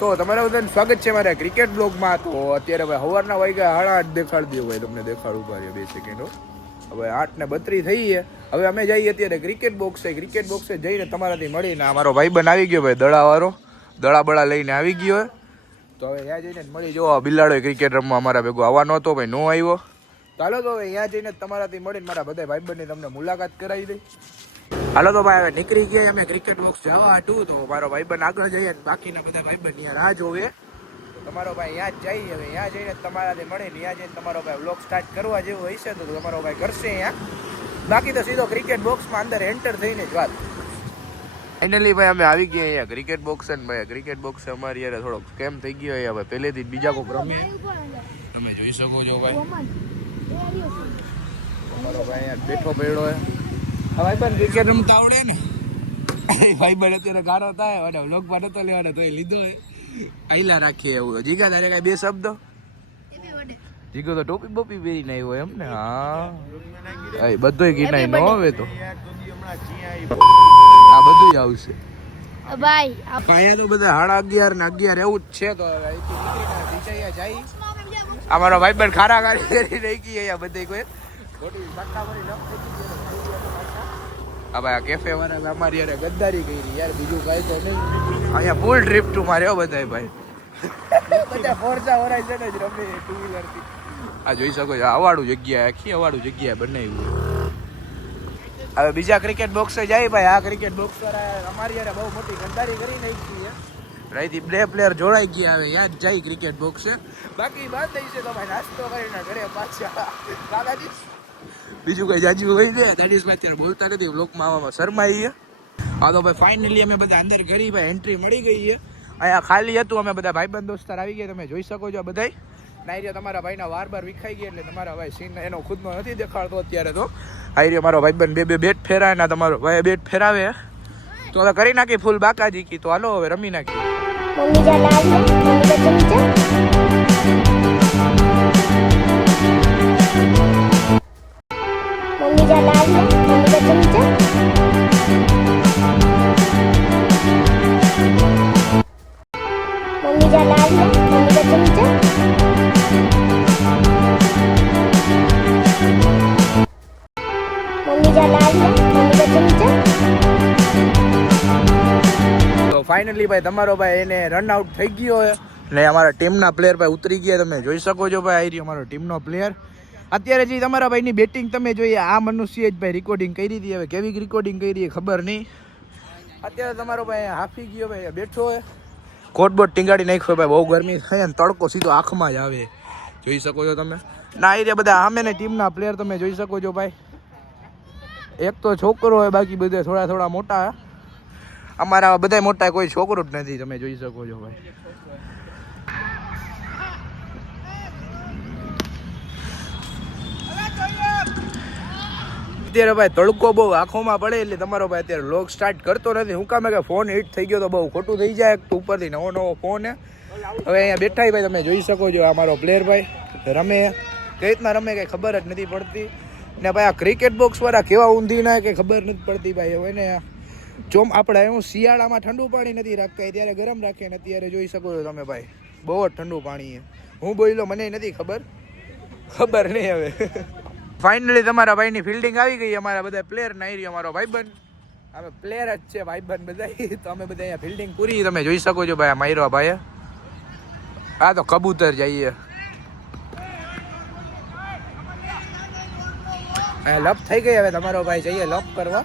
તો તમારા બધાનું સ્વાગત છે મારા ક્રિકેટ બ્લોગમાં. તો અત્યારે ભાઈ સવારના વાગ્યા 8:30 દેખાડી દઉં ભાઈ તમને દેખાડું પાડ્યો 2 સેકન્ડો. હવે 8:32 થઈ છે. હવે અમે જઈએ અત્યારે ક્રિકેટ બોક્સે જઈને તમારાથી મળીને અમારો ભાઈબંધ આવી ગયો ભાઈ દડાવાળો દડા લઈને આવી ગયો. તો હવે ત્યાં જઈને મળી જો બિલાડો ક્રિકેટ રમવા અમારા ભેગો આવવાનો હતો ભાઈ, નો આવ્યો. ચાલો તો હવે ત્યાં જઈને તમારાથી મળીને મારા બધા ભાઈબંધની તમને મુલાકાત કરાવી દઈ. હાલો તો ભાઈ હવે નીકળી ગયા અમે ક્રિકેટ બોક્સ જવા હતું. તો મારો ભાઈબંધ આગળ જઈએ બાકીના બધા ભાઈબંધ ત્યાં રાહ જોવે. તમારો ભાઈ ત્યાં જ જઈએ. હવે ત્યાં જઈને તમારાથી મળીને ત્યાં જઈને તમારો ભાઈ વ્લોગ સ્ટાર્ટ કરવા જેવું હશે તો તમારો ભાઈ કરશે અહીંયા. બાકી તો સીધો ક્રિકેટ બોક્સમાં અંદર એન્ટર થઈને જ વાત. ફાઇનલી ભાઈ અમે આવી ગયા અહીંયા ક્રિકેટ બોક્સ. ને ભાઈ ક્રિકેટ બોક્સ અમારી યાર થોડોક સ્કેમ થઈ ગયો અહીંયા ભાઈ. પહેલેથી જ બીજા કોઈક રમે તમે જોઈ શકો છો ભાઈ. તમારો ભાઈ અહીંયા બેઠો પડ્યો હે. ભાઈબંધ ક્રિકેટ રમતા આવડે ને ભાઈબંધ અત્યારે ગારો થાય અને વ્લોગમાં નતો લેવાનો તો એ લીધો આઈલા રાખીએ એવું. જીગા તારે કઈ 2 શબ્દ? જીગો તો ટોપી બોપી પહેરીને આવ્યો એમ ને? હા બધું ગીનાઈ ન હવે તો આ બધું આવશે ભાઈ. અહીંયા તો બધા 11:30 ને 11 એવું જ છે. તો જાય અમારો ભાઈબંધ ખારા ખારી કરી રહી ગઈ અહીંયા બધે કોઈ હા ભાઈ. આ કેફે વાળા અમારી યાર ગદ્દારી કરી યાર, બીજું કઈ તો નહીં. અહીંયા ફૂલ ટ્રીપ ટુ માર્યો બધા ભાઈ. બધા ફોર્સા હોરાઇઝન જ રમે 2 વ્હીલર થી. આ જોઈ શકો છો અવાડું જગ્યા, આખી અવાડું જગ્યા બનાવ્યું. હવે બીજા ક્રિકેટ બોક્સે જાય ભાઈ. આ ક્રિકેટ બોક્સ વાળા અમારી યાર બહુ મોટી ગદ્દારી કરી નાખી છે. રાઈથી 2 પ્લેયર જોડાઈ ગયા. હવે યાદ જાય ક્રિકેટ બોક્સે. બાકી બાદ થઈ છે તો ભાઈ નાસ્તો કરીને ઘરે પાછા કાકાજી. બીજું કઈ જાજુ હોય ને દાદીશભાઈ અત્યારે બોલતા નથી બ્લોકમાં આવવામાં શરમાઈએ. હા તો ભાઈ ફાઇનલી અમે બધા અંદર કરી ભાઈ એન્ટ્રી મળી ગઈ છે. અહીંયા ખાલી હતું અમે બધા ભાઈબંધ દોસ્તાર આવી ગયા. તમે જોઈ શકો છો બધાય. નાઈરિયા તમારા ભાઈના વાર વિખાઈ ગયા એટલે તમારા ભાઈ સીન એનો ખુદનો નથી દેખાડતો અત્યારે. તો આઈરિયા મારો ભાઈબંધ 2 બેટ ફેરાય ના તમારો ભાઈ બેટ ફેરાવે. તો હવે કરી નાખી ફૂલ બાકાજી કી. તો હાલો હવે રમી નાખી. તો ફાઇનલી ભાઈ તમારો ભાઈ એને રન આઉટ થઈ ગયો ને અમારા ટીમના પ્લેયર ભાઈ ઉતરી ગયા. તમે જોઈ શકો છો ભાઈ. આ અમારો ટીમનો પ્લેયર અત્યારે જે તમારા ભાઈની બેટિંગ તમે જોઈએ. આ મનુષ્ય જ ભાઈ રેકોર્ડિંગ કરી હતી. હવે કેવી રેકોર્ડિંગ કરી ખબર નહીં. અત્યારે તમારો ભાઈ હાફી ગયો ભાઈ બેઠો હોય. કોટબોટ ટીંગાડી નાખ્યો ભાઈ. બહુ ગરમી થાય ને તડકો સીધો આંખમાં જ આવે. જોઈ શકો છો તમે. ના એ બધા સામે ને ટીમના પ્લેયર તમે જોઈ શકો છો ભાઈ. એક તો છોકરો હોય બાકી બધા થોડા મોટા. અમારા બધા મોટા કોઈ છોકરો જ નથી. તમે જોઈ શકો છો ભાઈ. અત્યારે ભાઈ તડકો બહુ આંખોમાં પડે એટલે તમારો ભાઈ અત્યારે વ્લોગ સ્ટાર્ટ કરતો નથી. હું કામ કે ફોન હિટ થઈ ગયો તો બહુ ખોટું થઈ જાય. ઉપરથી નવો ફોન હે. હવે અહીંયા બેઠા ભાઈ તમે જોઈ શકો છો. અમારો પ્લેયર ભાઈ રમે કઈ રીતના રમે કઈ ખબર જ નથી પડતી. ને ભાઈ આ ક્રિકેટ બોક્સ વાળા કેવા ઊંધી ના કે ખબર નથી પડતી ભાઈ. હવે ને આપણે એવું શિયાળામાં ઠંડુ પાણી નથી રાખતા ત્યારે ગરમ રાખીએ ને અત્યારે જોઈ શકો છો તમે ભાઈ બહુ જ ઠંડુ પાણી છે. હું બોલ્યો મને નથી ખબર નહીં. હવે ફાઇનલી તમારા ભાઈની ફિલ્ડિંગ આવી ગઈ. અમારા બધા પ્લેયર નાઈ અમારો ભાઈબંધ અમે પ્લેયર જ છે ભાઈબંધ બધા. તો અમે બધા અહીંયા ફિલ્ડિંગ પૂરી તમે જોઈ શકો છો ભાઈ. માર્યો ભાઈ આ તો કબૂતર જઈએ. લપ થઈ ગઈ. હવે તમારો ભાઈ જઈએ લપ કરવા.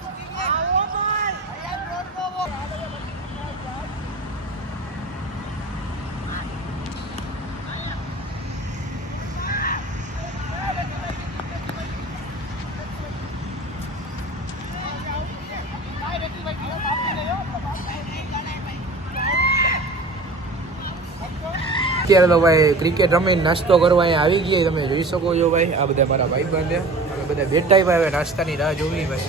અત્યારે તો ભાઈ ક્રિકેટ રમીને નાસ્તો કરવા અહીંયા આવી ગયા. તમે જોઈ શકો છો ભાઈ. આ બધા મારા ભાઈબંધ અમે બધા બેઠા ભાઈ. હવે નાસ્તાની રાહ જોવી ભાઈ.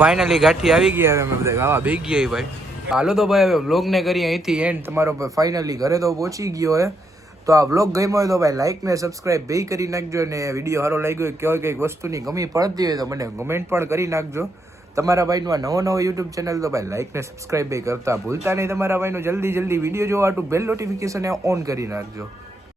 ફાઇનલી ગાંઠી આવી ગયા. અમે બધા ગાવા બે ગયા ભાઈ. હાલો તો ભાઈ હવે વ્લોગને કરી અહીંથી એન્ડ. તમારો ભાઈ ફાઇનલી ઘરે તો પહોંચી ગયો હે. તો આ વ્લોગ ગમ્યો હોય તો ભાઈ લાઈક ને સબસ્ક્રાઈબ બે કરી નાખજો. અને વિડીયો સારો લાગ્યો હોય કંઈક વસ્તુની કમી પડતી હોય તો મને કમેન્ટ પણ કરી નાખજો. તમારા ભાઈનું આ નવો યુટ્યુબ ચેનલ તો ભાઈ લાઈક ને સબસ્ક્રાઈબ કરતા ભૂલતા નહીં. તમારા ભાઈનું જલ્દી વિડીયો જોવા હાટુ બેલ નોટિફિકેશન ઓન કરી નાખજો.